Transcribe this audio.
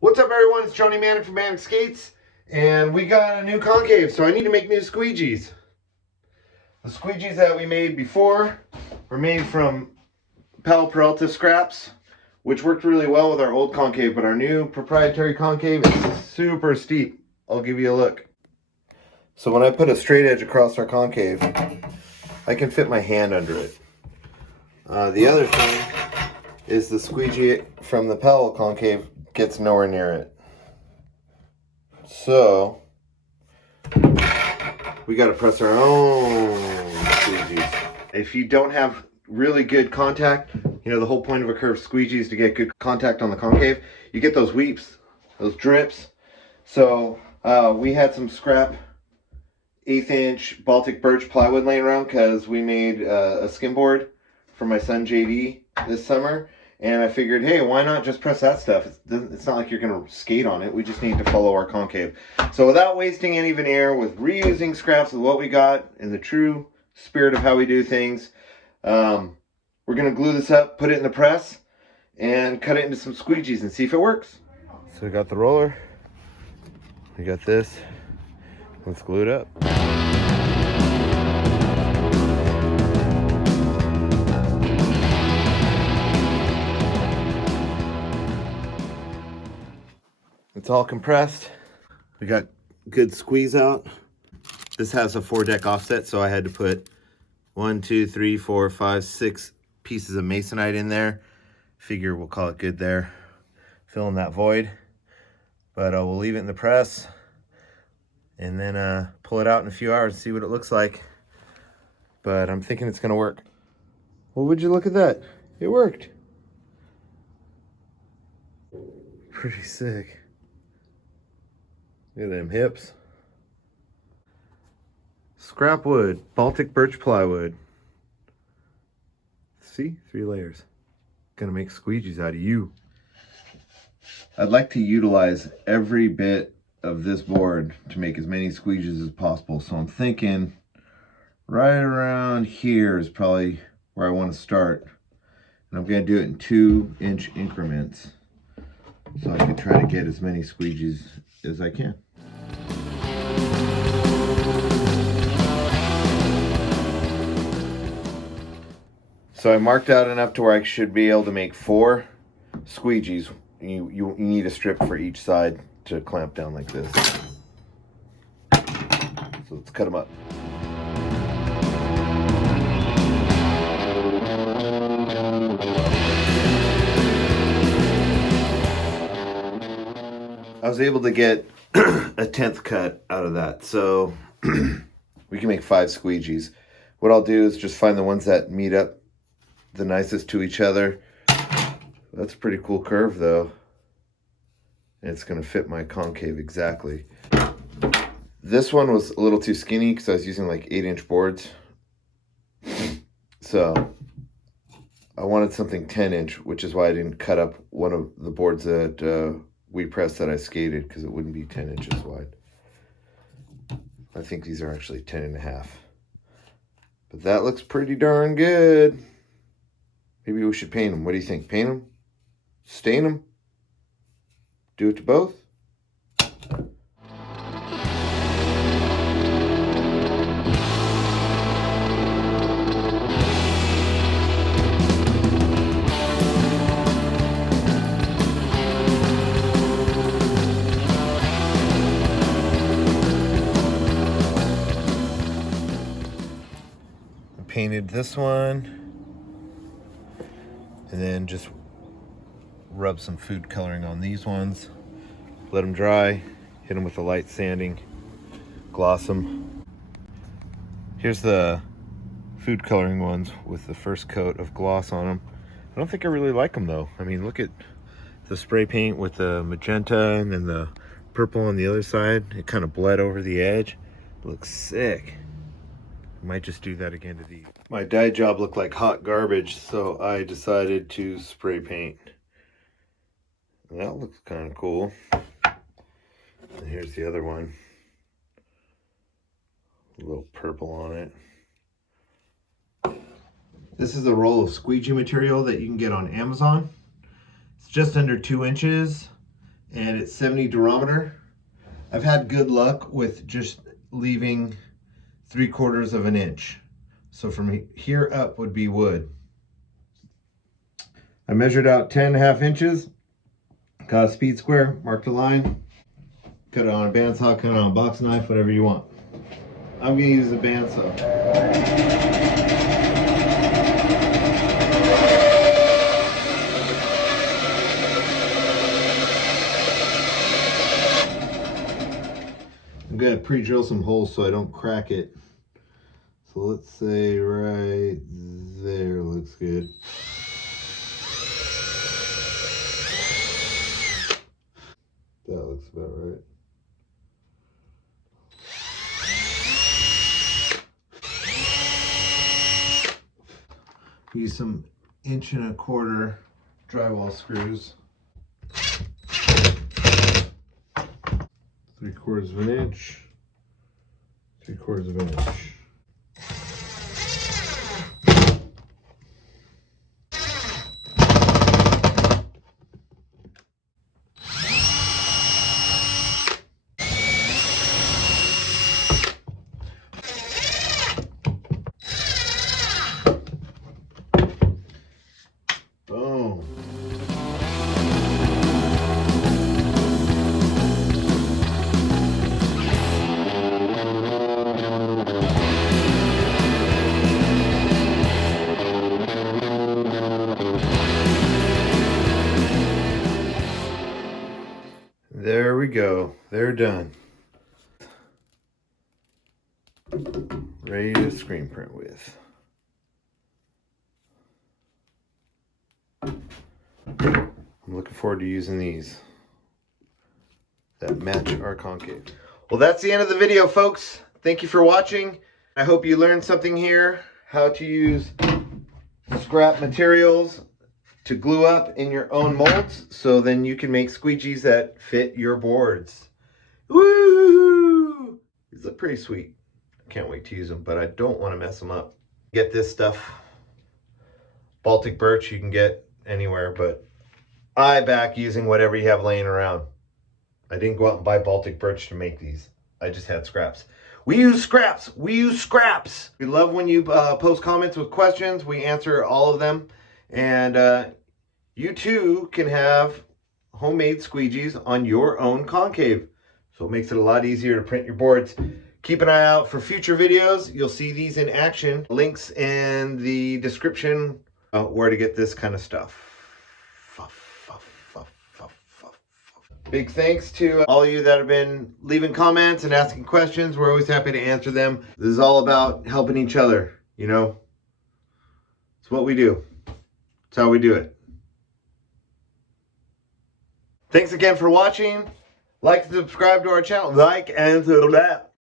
What's up, everyone? It's Johnny Manic from Manic Skates, and we got a new concave, so I need to make new squeegees. The squeegees that we made before were made from Palo Peralta scraps, which worked really well with our old concave, but our new proprietary concave is super steep. I'll give you a look. So when I put a straight edge across our concave, I can fit my hand under it. The other thing is the squeegee from the Palo concave gets nowhere near it. So we got to press our own squeegees. If you don't have really good contact, you know the whole point of a curved squeegee is to get good contact on the concave. You get those weeps, those drips. So we had some scrap 1/8 inch Baltic birch plywood laying around because we made a skimboard for my son JD this summer. And I figured, hey, why not just press that stuff? It's not like you're going to skate on it. We just need to follow our concave. So without wasting any veneer, with reusing scraps of what we got in the true spirit of how we do things, we're going to glue this up, put it in the press, and cut it into some squeegees and see if it works. So we got the roller. We got this. Let's glue it up. It's all compressed. We got good squeeze out. This has a 4-deck offset, so I had to put 1, 2, 3, 4, 5, 6 pieces of masonite in there. Figure we'll call it good there. Fill in that void. But we'll leave it in the press and then pull it out in a few hours and see what it looks like. But I'm thinking it's gonna work. Well, would you look at that? It worked. Pretty sick. Look at them hips. Scrap wood, Baltic birch plywood. See, 3 layers. Gonna make squeegees out of you. I'd like to utilize every bit of this board to make as many squeegees as possible. So I'm thinking right around here is probably where I want to start. And I'm gonna do it in 2-inch increments, so I can try to get as many squeegees as I can. So I marked out enough to where I should be able to make 4 squeegees. You need a strip for each side to clamp down like this. So let's cut them up. I was able to get a 10th cut out of that, so we can make 5 squeegees. What I'll do is just find the ones that meet up the nicest to each other. That's a pretty cool curve though. And it's gonna fit my concave exactly. This one was a little too skinny because I was using like 8-inch boards. So I wanted something 10-inch, which is why I didn't cut up one of the boards that we pressed that I skated, because it wouldn't be 10 inches wide. I think these are actually 10.5. But that looks pretty darn good. Maybe we should paint them. What do you think? Paint them? Stain them? Do it to both? I painted this one. And then just rub some food coloring on these ones. Let them dry. Hit them with a light sanding. Gloss them. Here's the food coloring ones with the first coat of gloss on them. I don't think I really like them though. I mean, look at the spray paint with the magenta and then the purple on the other side. It kind of bled over the edge. It looks sick. Might just do that again to these. My dye job looked like hot garbage, so I decided to spray paint. That looks kind of cool. And here's the other one. A little purple on it. This is a roll of squeegee material that you can get on Amazon. It's just under 2 inches. and it's 70 durometer. I've had good luck with just leaving 3/4 of an inch. So from here up would be wood. I measured out 10.5 inches, got a speed square, marked a line, cut it on a bandsaw, cut it on a box knife, whatever you want. I'm gonna use a bandsaw. I'm gonna pre-drill some holes so I don't crack it. So let's say right there looks good. That looks about right. Use some 1.25" drywall screws. 3/4 of an inch. 3/4 of an inch. Boom. There we go. They're done. Ready to screen print with. I'm looking forward to using these that match our concave. Well, that's the end of the video, folks. Thank you for watching. I hope you learned something here, how to use scrap materials to glue up in your own molds, so then you can make squeegees that fit your boards. Woo! These look pretty sweet. I can't wait to use them, but I don't want to mess them up. Get this stuff. Baltic birch you can get anywhere, but I back using whatever you have laying around. I didn't go out and buy Baltic birch to make these. I just had scraps. We use scraps. We use scraps. We love when you post comments with questions. We answer all of them. And you too can have homemade squeegees on your own concave. So it makes it a lot easier to print your boards. Keep an eye out for future videos. You'll see these in action. Links in the description where to get this kind of stuff. Big thanks to all you that have been leaving comments and asking questions. We're always happy to answer them. This is all about helping each other, you know? It's what we do. It's how we do it. Thanks again for watching. Like and subscribe to our channel. Like and subscribe.